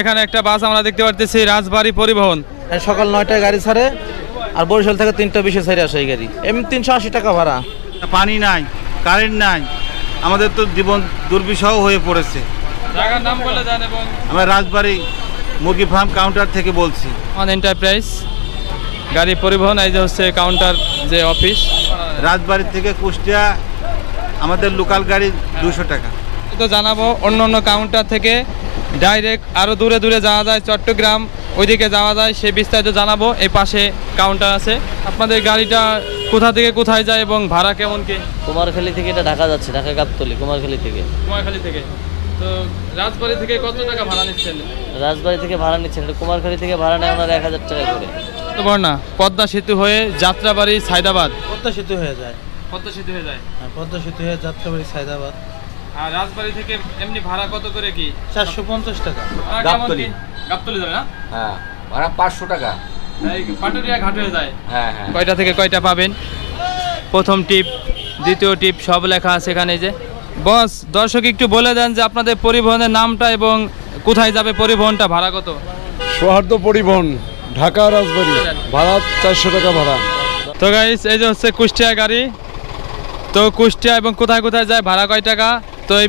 এখানে একটা বাস আমরা দেখতে পারতেছি রাজবাড়ী পরিবহন। সকাল 9টায় গাড়ি ছাড়ে আর বরিশাল থেকে 3টা 20-এ ছেড়ে আসে এই গাড়ি। এমনি 380 টাকা ভাড়া। পানি নাই, কারেন্ট নাই, আমাদের তো জীবন দুর্বিষহ হয়ে পড়েছে। জায়গার নাম বলে দেন। এবং আমরা রাজবাড়ী মুরগি ফার্ম কাউন্টার থেকে বলছি। এন্টারপ্রাইজ গাড়ি পরিবহন, এই যে হচ্ছে কাউন্টার যে অফিস। রাজবাড়ী থেকে কুষ্টিয়া আমাদের লোকাল গাড়ি 200 টাকা। তো জানাবো অন্য অন্য কাউন্টার থেকে ডাইরেক্ট আরও দূরে দূরে যাওয়া যায়, চট্টগ্রাম ওইদিকে যাওয়া যায়, সে বিস্তারিত জানাবো। এই পাশে কাউন্টার আছে। আপনাদের গাড়িটা কোথা থেকে কোথায় যায় এবং ভাড়া কেমন কি? কুমারখালী থেকে এটা ঢাকা যাচ্ছে, ঢাকা গাবতলী কুমারখালী থেকে। কুমারখালী থেকে। তো রাজবাড়ী থেকে কত টাকা ভাড়া নিচ্ছেন? রাজবাড়ী থেকে ভাড়া নিচ্ছেন, কুমারখালী থেকে ভাড়া নেয় ওনারা 1000 টাকা করে। তো বর্ণা পদ্মা সেতু হয়ে যাত্রাবাড়ি সায়দাবাদ। পদ্মা সেতু হয়ে যায়। পদ্মা সেতু হয়ে যায়। হ্যাঁ, পদ্মা সেতু হয়ে যাত্রাবাড়ি সায়দাবাদ। আর রাজবাড়ী থেকে এমনি ভাড়া কত করে কি? 450 টাকা। গাবতলী। গাবতলী যাবে না? হ্যাঁ, ভাড়া 500 টাকা। এই পাটুরিয়া ঘাট হয়ে যায়। হ্যাঁ হ্যাঁ। কয়টা থেকে কয়টা পাবেন? প্রথম টিপ, দ্বিতীয় টিপ সব লেখা আছে এখানে। যে বস, দর্শক একটু বলে দেন যে আপনাদের পরিবহনের নামটা এবং কোথায় যাবে পরিবহনটা, ভাড়া কত? সৌহার্দ্য পরিবহন, ঢাকা রাজবাড়ী, ভাড়া 400 টাকা ভাড়া। তো গাইস, এই যে হচ্ছে কুষ্টিয়া গাড়ি। তো কুষ্টিয়া এবং কোথায় কোথায় যায়, ভাড়া কয় টাকা? তো এই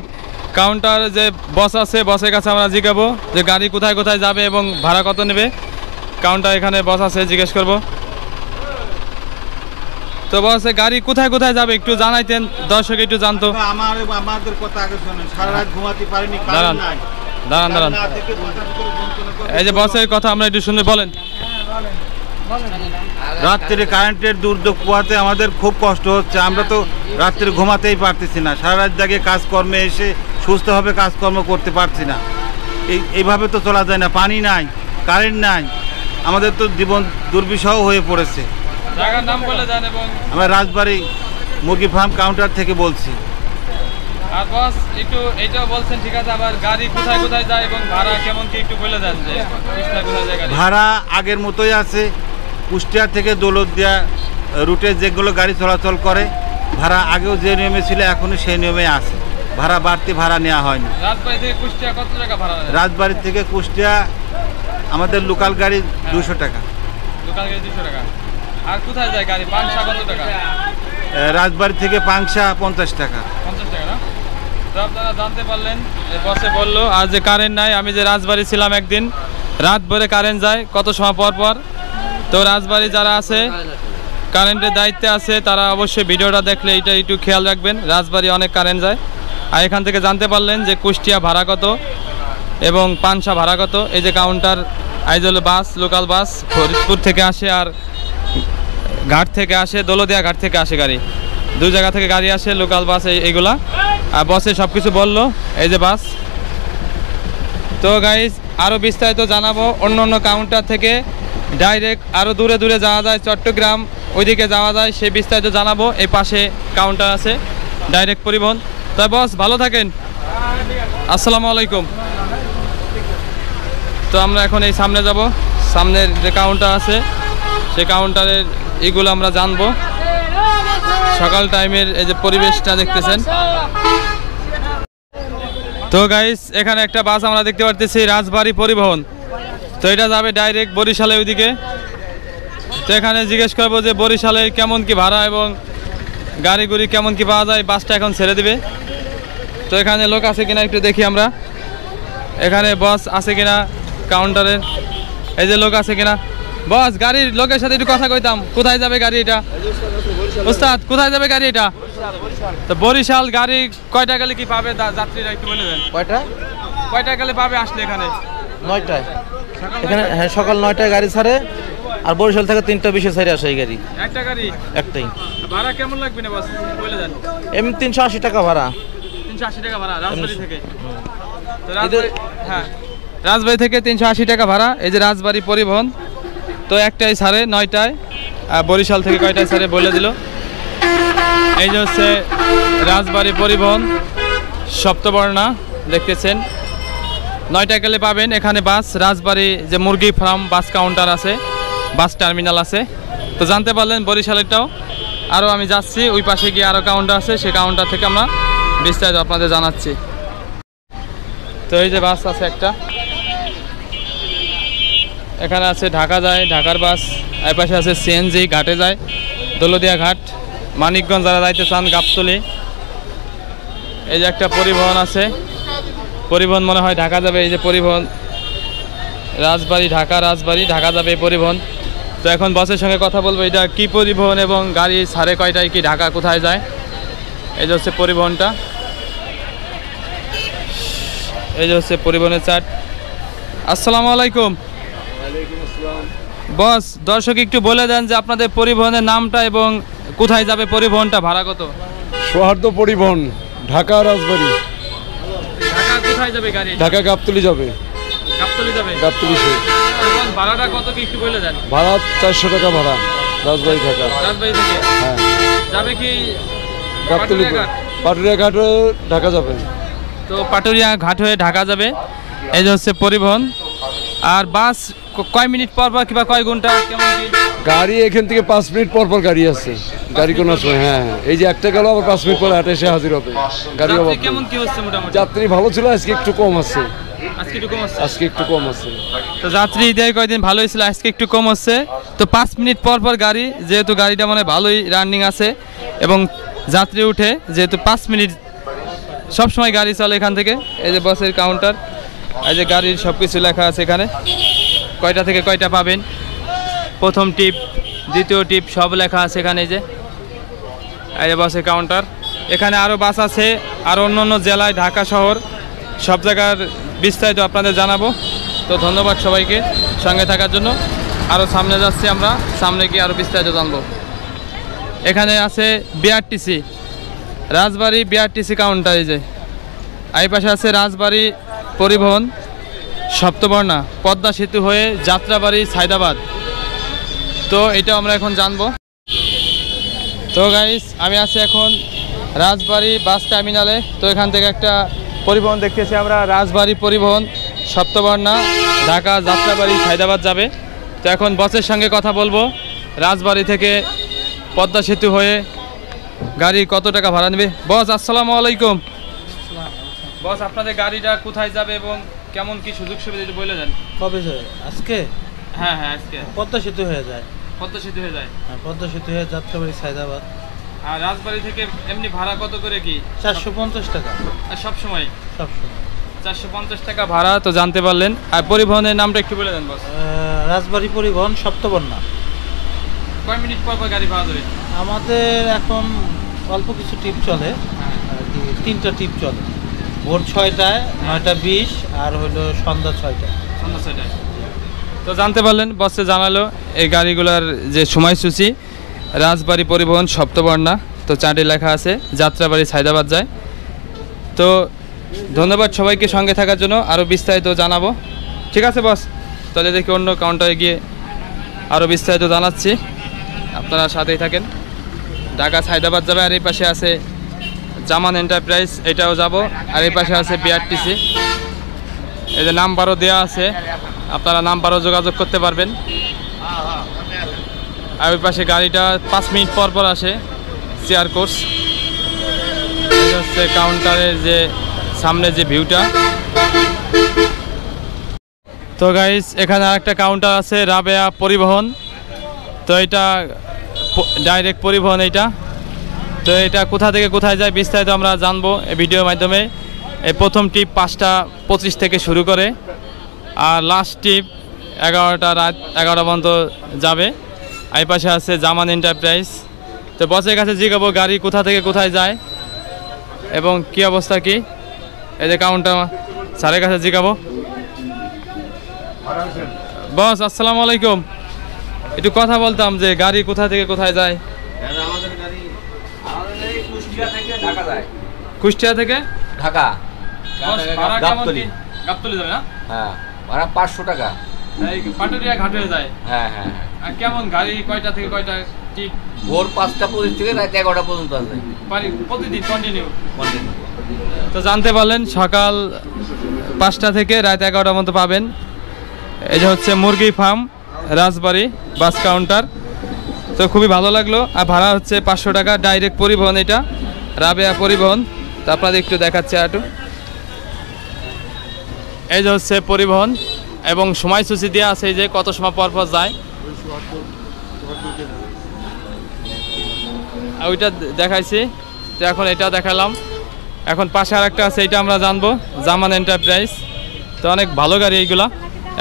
কাউন্টার যে বস আছে, বসের কাছে আমরা জিজ্ঞাবো যে গাড়ি কোথায় কোথায় যাবে এবং ভাড়া কত নেবে। কাউন্টার এখানে বস আছে, জিজ্ঞেস করবো। তো বস, গাড়ি কোথায় কোথায় যাবে একটু জানাইতেন, দর্শক একটু জানতো। আমাদের কথা আগে শুনুন, সারা রাত ঘুমাতে পারিনি, দাঁড়ান কারেন্ট নাই। দাঁড়ান দাঁড়ান। এই যে বসের কথা আমরা একটু শুনে বলেন। রাত্রে কারেন্টের দুর্যোগ পোহাতে আমাদের খুব কষ্ট হচ্ছে। আমরা তো রাত্রে ঘুমাতেই পারতেছি না, সারা রাত জাগে কাজকর্মে এসে সুস্থভাবে কাজকর্ম করতে পারছি না। এইভাবে তো চলা যায় না। পানি নাই, কারেন্ট নাই, আমাদের তো জীবন দুর্বিষহ হয়ে পড়েছে। জায়গার নাম বলে দেন। এবং আমরা রাজবাড়ী মুরগি ফার্ম কাউন্টার থেকে বলছি। আর বস একটু এইটাও বলছেন, ঠিক আছে, আবার গাড়ি কোথায় কোথায় যায় এবং ভাড়া কেমন কি একটু বলে দেন যে কোথায় কোথায় যায় গাড়ি। ভাড়া আগের মতোই আছে। কুষ্টিয়া থেকে দৌলতদিয়া রুটে যেগুলো গাড়ি চলাচল করে, ভাড়া আগেও যে নিয়মে ছিল এখনও সেই নিয়মে আছে। ভাড়া বাড়তি ভাড়া নেওয়া হয়নি। রাজবাড়ী থেকে কুষ্টিয়া কত টাকা ভাড়া? রাজবাড়ী থেকে কুষ্টিয়া আমাদের লোকাল গাড়ি 200 টাকা। লোকাল গাড়ি 200 টাকা। আর কোথায় যায় গাড়ি? পাংশা কত টাকা? রাজবাড়ী থেকে পাংশা 50 টাকা। 50 টাকা না? তো আপনারা জানতে পারলেন, বসে বললো আর যে কারেন্ট নাই। আমি যে রাজবাড়ী ছিলাম একদিন, রাত ভরে কারেন্ট যায় কত সময় পর পর। তো রাজবাড়ী যারা আছে, কারেন্টের দায়িত্বে আছে, তারা অবশ্যই ভিডিওটা দেখলে এটা একটু খেয়াল রাখবেন। রাজবাড়ী অনেক কারেন্ট যায়। আর এখান থেকে জানতে পারলেন যে কুষ্টিয়া ভাড়া কত এবং পাংশা ভাড়া কত। এই যে কাউন্টার, আইজল বাস, লোকাল বাস ফরিদপুর থেকে আসে আর ঘাট থেকে আসে, দৌলতদিয়া ঘাট থেকে আসে গাড়ি। দুই জায়গা থেকে গাড়ি আসে, লোকাল বাস এইগুলা। আর বসে সব কিছু বললো, এই যে বাস। তো গাইজ, আরও বিস্তারিত জানাবো অন্য অন্য কাউন্টার থেকে ডাইরেক্ট আরও দূরে দূরে যাওয়া যায়, চট্টগ্রাম ওইদিকে যাওয়া যায়, সে বিস্তারিত জানাবো। এই পাশে কাউন্টার আছে ডাইরেক্ট পরিবহন। তাই বস, ভালো থাকেন, আসসালামু আলাইকুম। তো আমরা এখন এই সামনে যাব, সামনের যে কাউন্টার আছে সেই কাউন্টারের এগুলো আমরা জানবো। সকাল টাইমের এই যে পরিবেশটা দেখতেছেন। তো গাইস, এখানে একটা বাস আমরা দেখতে পারতেছি রাজবাড়ী পরিবহন। তো এটা যাবে ডাইরেক্ট বরিশালে ওইদিকে। তো এখানে জিজ্ঞেস করবো যে বরিশালে কেমন কি ভাড়া এবং গাড়ি গুড়ি কেমন কি পাওয়া যায়। বাসটা এখন ছেড়ে দিবে। তো এখানে লোক আছে কিনা একটু দেখি আমরা। এখানে বস আছে কিনা কাউন্টারের, এই যে লোক আছে কিনা। বস, গাড়ির লোকের সাথে একটু কথা কইতাম, কোথায় যাবে গাড়ি এটা? উস্তাদ, কোথায় যাবে গাড়ি এটা? তো বরিশাল গাড়ি কয়টা গেলে কি পাবে যাত্রীরা একটু বলে দেন। কয়টা গেলে পাবে আসলে এখানে? 9টায়। এখানে হ্যাঁ, সকাল 9টায় গাড়ি ছাড়ে আর বরিশাল থেকে 3টা 20-এ ছেড়ে আসে এই গাড়ি। একটা গাড়ি? একটাই। ভাড়া কেমন লাগবে না বস বলে দেন। এমনি 380 টাকা ভাড়া। 380 টাকা ভাড়া রাজবাড়ী থেকে। তো রাজবাড়ী, হ্যাঁ, রাজবাড়ী থেকে 380 টাকা ভাড়া। এই যে রাজবাড়ী পরিবহন। তো একটাই ছাড়ে 9টায়, আর বরিশাল থেকে কয়টায় ছাড়ে বলে দিল। এই যে হচ্ছে রাজবাড়ী পরিবহন সপ্তবর্ণা, দেখতেছেন। 9টায় গেলে পাবেন এখানে বাস। রাজবাড়ী যে মুরগি ফার্ম বাস কাউন্টার আছে, বাস টার্মিনাল আছে। তো জানতে পারলেন বরিশালেরটাও। আরও আমি যাচ্ছি, ওই পাশে গিয়ে আরও কাউন্টার আছে, সেই কাউন্টার থেকে আমরা বিস্তারিত আপনাদের জানাচ্ছি। তো এই যে বাস আছে একটা, এখানে আছে ঢাকা যায়, ঢাকার বাস। এই পাশে আছে সিএনজি, ঘাটে যায়, দৌলদিয়া ঘাট। মানিকগঞ্জ যারা যাইতে চান গাবতলী। এই যে একটা পরিবহন আছে, পরিবহন মনে হয় ঢাকা যাবে। এই যে পরিবহন রাজবাড়ী ঢাকা, রাজবাড়ী ঢাকা যাবে এই পরিবহন। তো এখন বাসের সঙ্গে কথা বলবো এটা কি পরিবহন এবং গাড়ি সাড়ে কয়টায় কি ঢাকা কোথায় যায়। এই যে হচ্ছে পরিবহনটা, এই যে হচ্ছে পরিবহনের চার্ট। আসসালামু আলাইকুম বস, দর্শক একটু বলে দেন যে আপনাদের পরিবহনের নামটা এবং কোথায় যাবে পরিবহনটা, ভাড়া কত? সৌহার্দ্য পরিবহন, ঢাকা রাজবাড়ী। ঢাকা কোথায় যাবে গাড়ি? ঢাকা গাবতলী যাবে। গাবতলী যাবে। গাবতলী সে এখন ভাড়াটা কত কি একটু বলে দেন। ভাড়া 400 টাকা ভাড়া, রাজবাড়ী ঢাকা। রাজবাড়ী থেকে হ্যাঁ, যাবে কি গাবতলী পাটুরিয়া ঘাট? পাটুরিয়া ঘাট হয়ে ঢাকা যাবে। তো পাটুরিয়া ঘাট হয়ে ঢাকা যাবে। এই যে হচ্ছে পরিবহন। আর বাস কয় মিনিট পর পর কিংবা কয় ঘন্টা কেমন কি? গাড়ি এখান থেকে 5 মিনিট পর পর গাড়ি আছে, গাড়ি কোনো সময়। হ্যাঁ, এই যে একটা গেল, আবার 5 মিনিট পর একটা এসে হাজির হবে। গাড়ি যাত্রী অভাব নেই। কেমন কি হচ্ছে মোটামুটি? যাত্রী ভালো ছিল, আজকে একটু কম আছে। আজকে একটু কম হচ্ছে। আজকে একটু কম আছে। তো যাত্রী দেয় কয়দিন ভালোই ছিল, আজকে একটু কম হচ্ছে। তো 5 মিনিট পর পর গাড়ি, যেহেতু গাড়িটা মানে ভালোই রানিং আছে এবং যাত্রী উঠে, যেহেতু 5 মিনিট সবসময় গাড়ি চলে এখান থেকে। এই যে বাসের কাউন্টার, এই যে গাড়ির সব কিছু লেখা আছে এখানে, কয়টা থেকে কয়টা পাবেন, প্রথম টিপ, দ্বিতীয় টিপ সব লেখা আছে এখানে। এই যে বাসের কাউন্টার। এখানে আরও বাস আছে, আর অন্য অন্য জেলায়, ঢাকা শহর সব জায়গার বিস্তারিত আপনাদের জানাবো। তো ধন্যবাদ সবাইকে সঙ্গে থাকার জন্য। আরও সামনে যাচ্ছি আমরা, সামনে গিয়ে আরও বিস্তারিত জানবো। এখানে আছে বিআরটিসি, রাজবাড়ী বিআরটিসি কাউন্টার। এই যে এই পাশে আছে রাজবাড়ী পরিবহন সপ্তবর্ণা, পদ্মা সেতু হয়ে যাত্রাবাড়ি সায়দাবাদ। তো এটা আমরা এখন জানবো। তো গাইস, আমি আছি এখন রাজবাড়ী বাস টার্মিনালে। তো এখান থেকে একটা পরিবহন দেখতেছি আমরা, রাজবাড়ী পরিবহন সপ্তবর্ণা, ঢাকা যাত্রাবাড়ি সায়দাবাদ যাবে। তো এখন বসের সঙ্গে কথা বলবো, রাজবাড়ী থেকে পদ্মা সেতু হয়ে গাড়ি কত টাকা ভাড়া নেবে। বস আসসালামু আলাইকুম। বস, আপনাদের গাড়িটা কোথায় যাবে এবং কেমন কি সুযোগ সুবিধা একটু বলে দেন। কবে যায়? আজকে? হ্যাঁ হ্যাঁ, আজকে পদ্মা সেতু হয়ে যায়। পদ্মা সেতু হয়ে যায়। হ্যাঁ, পদ্মা সেতু হয়ে যাত্রাবাড়ি সায়দাবাদ। আর রাজবাড়ী থেকে এমনি ভাড়া কত করে কি? 450 টাকা আর সব সময় সবসময়। 450 টাকা ভাড়া। তো জানতে পারলেন। আর পরিবহনের নামটা একটু বলে দেন বস। রাজবাড়ী পরিবহন সপ্তবর্ণা। কয় মিনিট পর পর গাড়ি পাওয়া যাবে? আমাদের এখন অল্প কিছু টিপ চলে, আর কি 3টা টিপ চলে। ভোর 6টায়, 9টা 20, আর হলো সন্ধ্যা 6টায়। সন্ধ্যা 6টায়। তো জানতে পারলেন, বসে জানালো এই গাড়িগুলোর যে সময়সূচি। রাজবাড়ী পরিবহন সপ্তবর্ণা, তো চার্টে লেখা আছে যাত্রাবাড়ি সায়দাবাদ যায়। তো ধন্যবাদ সবাইকে সঙ্গে থাকার জন্য, আরও বিস্তারিত জানাবো। ঠিক আছে বস, তাহলে দেখি অন্য কাউন্টারে গিয়ে আরও বিস্তারিত জানাচ্ছি, আপনারা সাথেই থাকেন। ঢাকা সায়দাবাদ যাবে। আর এই পাশে আছে জামান এন্টারপ্রাইজ, এটাও যাব। আর এই পাশে আছে বিআরটিসি। এই যে নাম্বারও দেওয়া আছে, আপনারা নাম্বারও যোগাযোগ করতে পারবেন। আর ওই পাশে গাড়িটা 5 মিনিট পর পর আসে, চেয়ার কোর্স। এই হচ্ছে কাউন্টারের যে সামনে যে ভিউটা। তো গাইস, এখানে আরেকটা কাউন্টার আছে, রাবেয়া পরিবহন। তো এটা ডাইরেক্ট পরিবহন এইটা। তো এটা কোথা থেকে কোথায় যায় বিস্তারিত আমরা জানবো এই ভিডিওর মাধ্যমে। এই প্রথম ট্রিপ 5টা 25 থেকে শুরু করে, আর লাস্ট ট্রিপ 11টা, রাত 11টা পর্যন্ত যাবে। এই পাশে আছে জামান এন্টারপ্রাইজ। তো বসের কাছে জিজ্ঞাবো গাড়ি কোথা থেকে কোথায় যায় এবং কি অবস্থা কি। এই যে কাউন্টার, স্যারের কাছে জিজ্ঞাবো। বস আসসালামু আলাইকুম, একটু কথা বলতাম যে গাড়ি কোথা থেকে কোথায় যায়। আমাদের গাড়ি কুষ্টিয়া থেকে ঢাকা যায়। কুষ্টিয়া থেকে ঢাকা বস, ভাড়া কেমন গাবতলী। কি? গাবতলী যাবে না? হ্যাঁ, ভাড়া 500 টাকা। এই পাটুরিয়া ঘাট হয়ে যায়। হ্যাঁ হ্যাঁ হ্যাঁ। আর কেমন গাড়ি কয়টা থেকে কয়টা টিপ? ভোর 5টা 25 থেকে রাত 11টা পর্যন্ত আছে। প্রতিদিন কন্টিনিউ। কন্টিনিউ। তো জানতে পারলেন, সকাল 5টা থেকে রাত 11টার মতো পাবেন। এই যে হচ্ছে মুরগি ফার্ম, রাজবাড়ী বাস কাউন্টার। তো খুবই ভালো লাগলো। আর ভাড়া হচ্ছে 500 টাকা, ডাইরেক্ট পরিবহন এটা, রাবেয়া পরিবহন। তো আপনাদের একটু দেখাচ্ছে একটু। এই যে হচ্ছে পরিবহন এবং সময়সূচি দেওয়া আছে যে কত সময় পর পর যায়। ওইটা দেখাইছি, তো এখন এটা দেখালাম। এখন পাশে আর একটা আছে, এটা আমরা জানবো, জামান এন্টারপ্রাইজ। তো অনেক ভালো গাড়ি এইগুলা,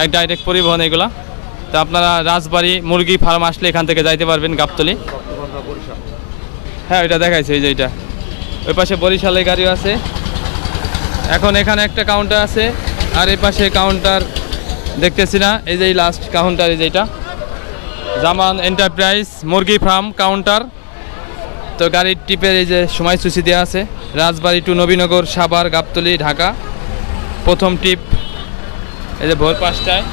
এক ডাইরেক্ট পরিবহন এইগুলা। তো আপনারা রাজবাড়ি মুরগি ফার্ম আসলে এখান থেকে যাইতে পারবেন গাবতলী। হ্যাঁ, ওইটা দেখাইছে, এই যে এটা ওই পাশে বরিশালের গাড়িও আছে। এখন এখানে একটা কাউন্টার আছে, আর এই পাশে কাউন্টার দেখতেছি না, এই যে লাস্ট কাউন্টার, এই যে এটা জামান এন্টারপ্রাইজ মুরগি ফার্ম কাউন্টার। তো গাড়ির টিপের এই যে সময়সূচি দেওয়া আছে, রাজবাড়ি টু নবীনগর, সাভার, গাবতলী, ঢাকা। প্রথম টিপ এই যে ভোর 5টায়,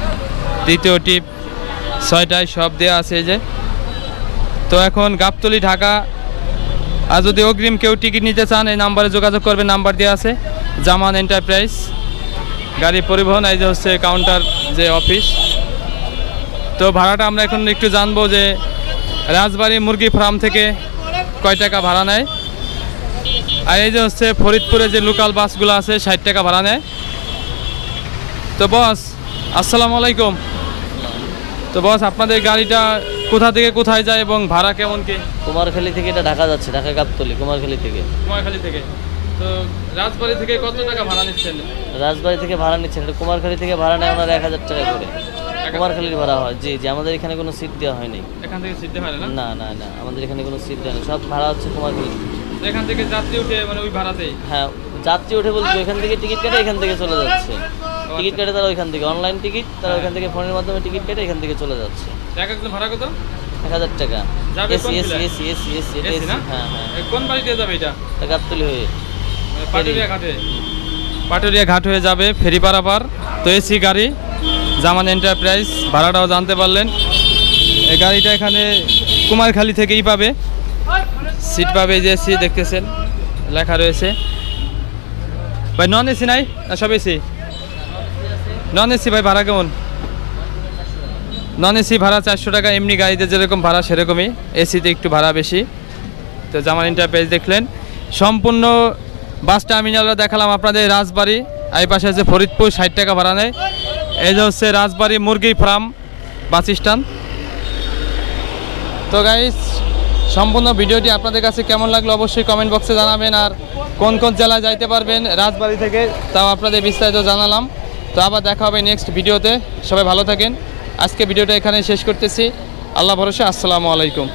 দ্বিতীয় টিপ 6টায়, সব দেওয়া আছে এই যে। তো এখন গাবতলী, ঢাকা। আর যদি অগ্রিম কেউ টিকিট নিতে চান, এই নাম্বারে যোগাযোগ করবেন, নাম্বার দেওয়া আছে, জামান এন্টারপ্রাইজ গাড়ি পরিবহন। এই যে হচ্ছে কাউন্টার, যে অফিস। তো ভাড়াটা আমরা এখন একটু জানবো যে রাজবাড়ি মুরগি ফার্ম থেকে কয় টাকা ভাড়া নেয়। আর এই যে হচ্ছে ফরিদপুরে যে লোকাল বাসগুলো আছে 60 টাকা ভাড়া নেয়। তো বস, আসসালামু আলাইকুম। তো বস, আপনাদের গাড়িটা কোথা থেকে কোথায় যায় এবং ভাড়া কেমন কি? কুমারখালী থেকে এটা ঢাকা যাচ্ছে, ঢাকা গাবতলী কুমারখালী থেকে। কুমারখালী থেকে। তো রাজবাড়ি থেকে কত টাকা ভাড়া নিচ্ছেন? রাজবাড়ি থেকে ভাড়া নিচ্ছেন, এটা কুমারখালী থেকে ভাড়া নেয় ওনারা 1000 টাকা করে। কুমারখালীর ভাড়া হয়, জি জি। আমাদের এখানে কোনো সিট দেওয়া হয়নি। এখান থেকে সিট দেওয়া হয় না? না না না, আমাদের এখানে কোনো সিট দেওয়া নেই, সব ভাড়া হচ্ছে কুমারখালী। এখান থেকে যাত্রী উঠে মানে ওই ভাড়াতেই? হ্যাঁ, যাত্রী উঠে বলতে এখান থেকে টিকিট কেটে এখান থেকে চলে যাচ্ছে। টিকিট কেটে তারা ওইখান থেকে অনলাইন টিকিট, তারা ওইখান থেকে ফোনের মাধ্যমে টিকিট কেটে এখান থেকে চলে যাচ্ছে। এক একজন ভাড়া কত? 1000 টাকা। যাবে কোন এসি জেলায়? AC AC AC AC AC না? হ্যাঁ হ্যাঁ, কোন বাড়ি দিয়ে যাবে এটা? এটা গাবতলী হয়ে মানে পাটুরিয়া ঘাটে? পাটুরিয়া ঘাট হয়ে যাবে ফেরি পারাপার। তো এসি গাড়ি, জামান এন্টারপ্রাইজ, ভাড়াটাও জানতে পারলেন। এই গাড়িটা এখানে কুমারখালী থেকেই পাবে, সিট পাবে, যে এসি দেখতেছেন লেখা রয়েছে। ভাই নন এসি নাই না সব এসি? নন এসি ভাই ভাড়া কেমন? নন এসি ভাড়া 400 টাকা, এমনি গাড়িতে যেরকম ভাড়া সেরকমই, এসিতে একটু ভাড়া বেশি। তো জামান এন্টারপ্রাইজ দেখলেন। সম্পূর্ণ বাস টার্মিনালটা দেখালাম আপনাদের রাজবাড়ি। এই পাশে আছে ফরিদপুর, 60 টাকা ভাড়া নেয়। এই যে হচ্ছে রাজবাড়ি মুরগি ফার্ম বাস স্ট্যান্ড। তো গাইস, সম্পূর্ণ ভিডিওটি আপনাদের কাছে কেমন লাগলো অবশ্যই কমেন্ট বক্সে জানাবেন। আর কোন কোন জেলায় যাইতে পারবেন রাজবাড়ি থেকে, তাও আপনাদের বিস্তারিত জানালাম। তো আবার দেখা হবে নেক্সট ভিডিওতে। সবাই ভালো থাকেন। আজকে ভিডিওটা এখানে শেষ করতেছি। আল্লাহ ভরসা, আসসালামু আলাইকুম।